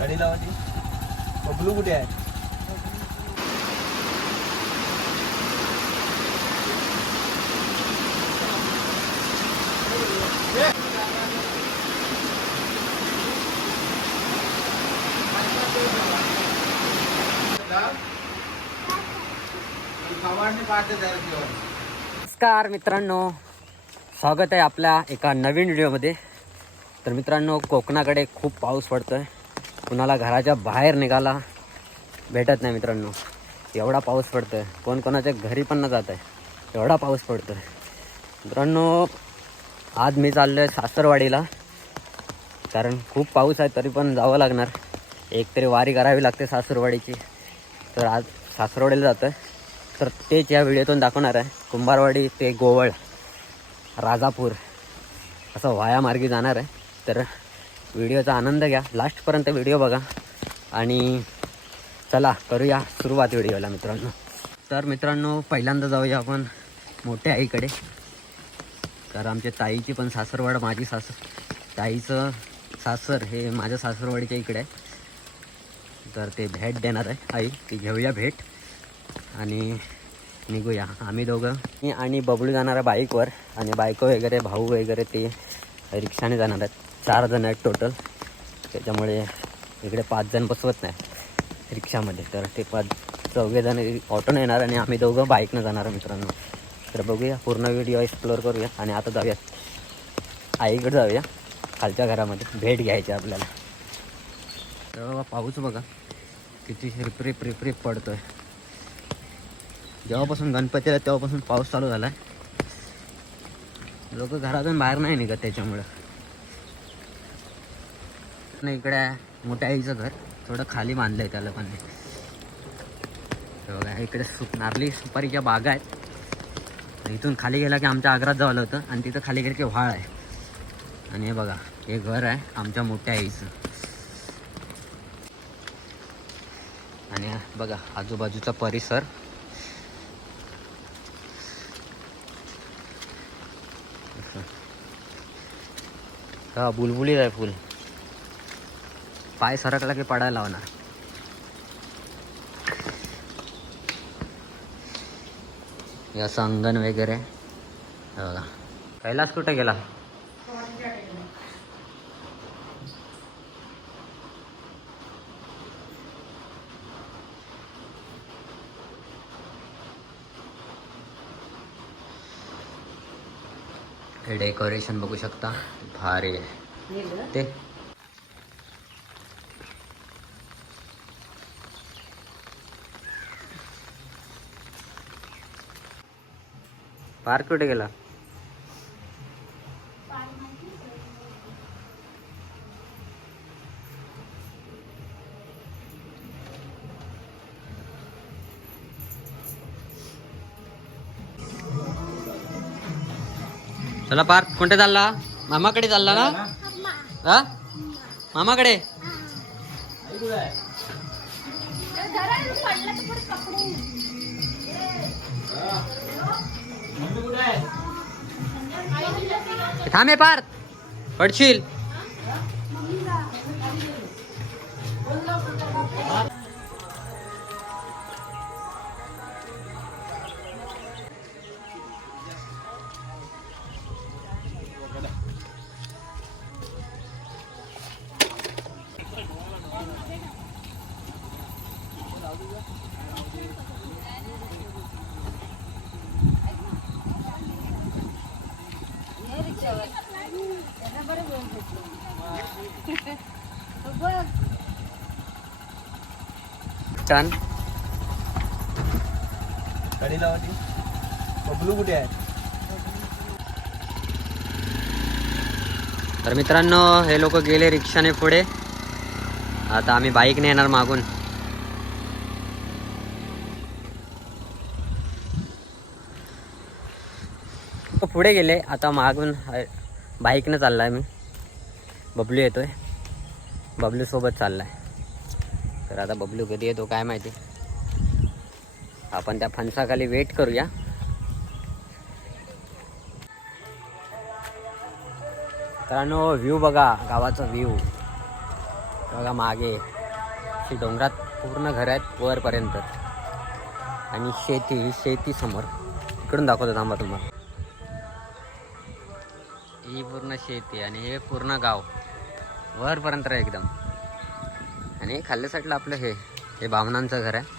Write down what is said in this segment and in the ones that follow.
कडी लावायची. बबलू कुठे आहे? नमस्कार मित्रांनो. स्वागत आहे आपल्या एका नवीन व्हिडिओमध्ये तर मित्रांनो कोकणाकडे खूप पाऊस पडतो आहे कुणाला घराच्या बाहेर निघाला भेटत नाही मित्रांनो. एवढा पाऊस पडतोय. कोण कोणाच्या घरी पण न जात आहे एवढा पाऊस पडतोय. मित्रांनो आज मी चाललो आहे सासरवाडीला. कारण खूप पाऊस आहे तरी पण जावं लागणार. एकतरी वारी करावी लागते सासरवाडीची. तर आज सासरवाडीला जातं आहे तर तेच या व्हिडिओतून दाखवणार आहे. कुंभारवाडी ते गोवळ राजापूर. असं वाया मार्गी जाणार आहे. तर व्हिडिओचा आनंद घ्या. लास्टपर्यंत व्हिडिओ बघा. आणि चला करूया सुरुवात व्हिडिओला मित्रांनो. तर मित्रांनो पहिल्यांदा जाऊया आपण मोठ्या आईकडे. तर आमच्या ताईची पण सासरवाड माझी सासर. ताईचं सासर हे माझ्या सासरवाडीच्या इकडे आहे. तर ते भेट देणार आहे. आई ती घेऊया भेट. आणि निघूया. आम्ही दोघं. मी आणि बबलू जाणार आहे बाईकवर. आणि बायको वगैरे भाऊ वगैरे ते रिक्षाने जाणार आहेत. चार जण आहेत टोटल त्याच्यामुळे इकडे पाच जण बसवत नाही रिक्षामध्ये. तर ते पाच चौघेजण ऑटोनं येणार आणि आम्ही दोघं बाईकनं जाणार मित्रांनो. तर बघूया पूर्ण व्हिडिओ एक्सप्लोअर करूया आणि आता जाऊया आईकडे जाऊया. खालच्या घरामध्ये भेट घ्यायची आपल्याला. तर बाबा पाऊस बघा. किती रिप रिप रिप रिप जेव्हापासून गणपतीला तेव्हापासून पाऊस चालू झाला आहे लोक घरातून बाहेर नाही निघत त्याच्यामुळं. इकडे मोठ्या आईचं घर. थोडं खाली बांधलं आहे लोकांनी. बघा इकडे सु नारली सुपारीच्या बागा आहेत. इथून खाली गेला की आमच्या आग्रात झालं होतं आणि तिथं खाली गेलं की व्हाळ आहे. आणि हे बघा हे घर आहे आमच्या मोठ्या आईचं. आणि बघा आजूबाजूचा परिसर. हा बुलबुलीत आहे फुल. पाय सरकला की पडायला लावणार. हे असं अंगण वगैरे बघा. कैलास कुठे गेला? हे डेकोरेशन बघू शकता. भारी आहे. ते पार्क कुठे गेला? चला पार्क. कोणते चालला? मामाकडे चालला ना? हा? मामाकडे? थांबे पार्क पडशील. टन कडी लावायची. बबलू कुठे आहे? तर मित्रांनो हे लोक गेले रिक्षाने पुढे. आता आम्ही बाईकने येणार मागून. पुढे गेले आता मागून बाईकनं चाललाय मी बबलू येतोय. बबलू सोबत चाललाय. तर आता बबलू कधी येतो काय माहिती? आपण त्या फणसाखाली वेट करूया. मित्रांनो व्ह्यू बघा गावाचा व्ह्यू बघा मागे. डोंगरात पूर्ण घर आहेत वरपर्यंत. आणि शेती ही शेती समोर. इकडून दाखवतो थांबा तुम्हाला. ही पूर्ण शेती आणि हे पूर्ण गाव. वरपर्यंत आहे एकदम. आणि खाल्ल्या साईडला आपलं हे हे भावनांचं घर आहे.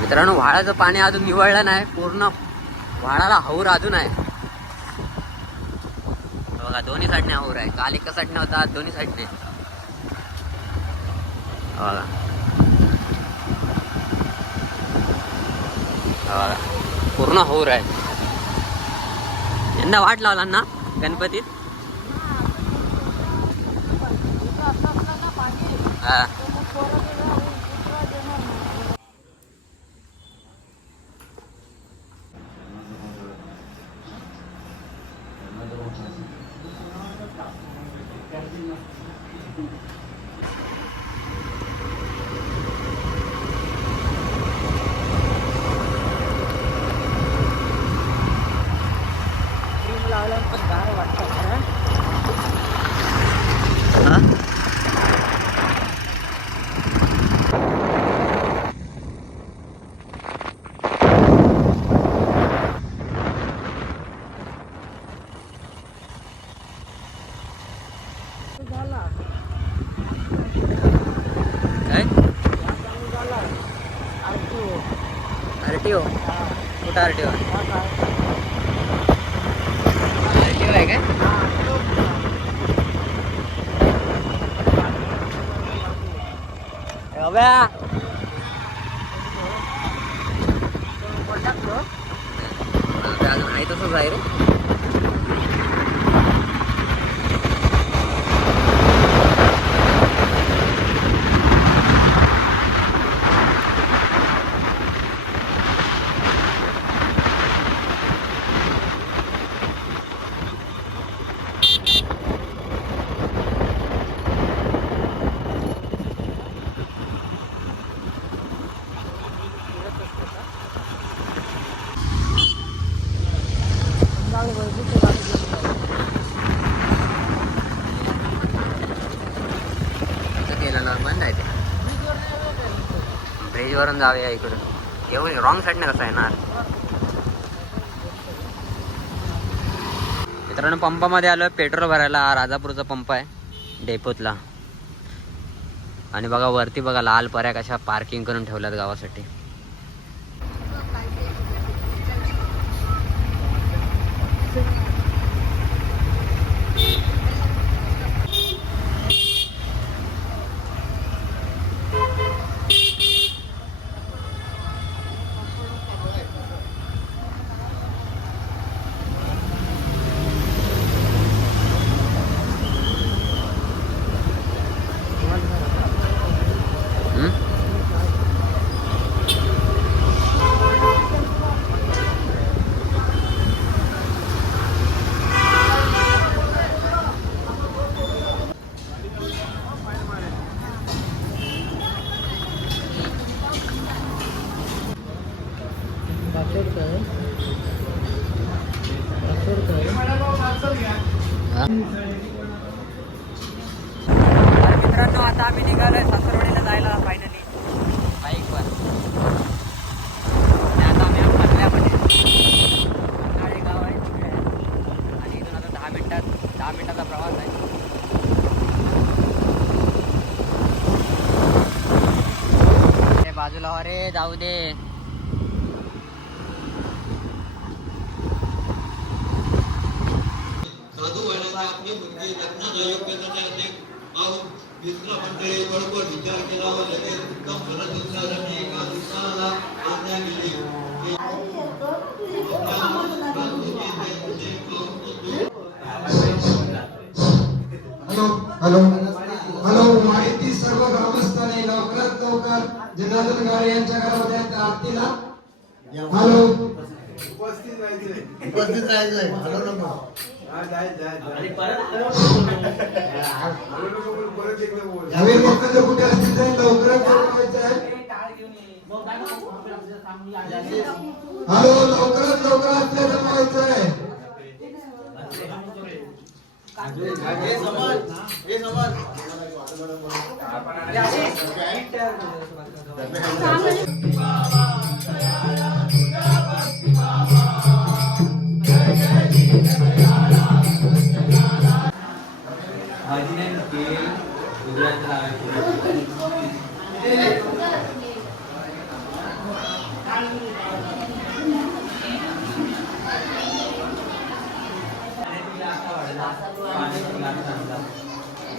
मित्रांनो व्हाळाचं पाणी अजून निवळलं नाही पूर्ण व्हाळाला हौर अजून आहे. बघा दोन्ही साईडने हौर आहे काल एका साईडने होता दोन्ही साईडने बघा. बघा. पूर्ण होऊर आहे यंदा वाट लावला ना गणपतीत? हा? काय? आरटीओ. कुठं आरटीओ? आरटीओ आहे काय? अजून आहे तसंच आहे रे. नाही ते. ब्रिजवरून जाऊया इकडून येऊन रॉंग साईडने कसं येणार? मित्रांनो पंपामध्ये आलो पेट्रोल भरायला हा राजापूरचा पंप आहे डेपोतला. आणि बघा वरती बघा लाल पर्या कशा पार्किंग करून ठेवल्यात गावासाठी. मित्रांनो आता आम्ही निघालोय सासरवाडीला जायला फायनली बाईकवर आणि आता जाऊ दे मधल्यामध्ये काळे गाव आहे तिकडे आहे. आणि इथून आता दहा मिनिटात दहा मिनिटाचा प्रवास आहे अरे बाजूला हो रे जाऊ दे साधू वडिलांनी आपली मुलगी लग्न अयोग्यतेचे अनेक पाहून मित्र मंडळी बरोबर विचार केला व लगेच उत्तम फल दिवसासाठी एका दुसऱ्याला आज्ञा केली हॅलो हॅलो हॅलो माहिती सर्व ग्रामस्थांनी लवकरात लवकर जनार्दन गारे यांच्या घरामध्ये आरतीला. हॅलो. उपस्थित राहायचंय. हॅलो नको नवीन लोक जर कुठे असतील तर लवकरच हॅलो लवकरात लवकर असले जमवायचं आहे. पानी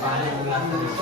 पानी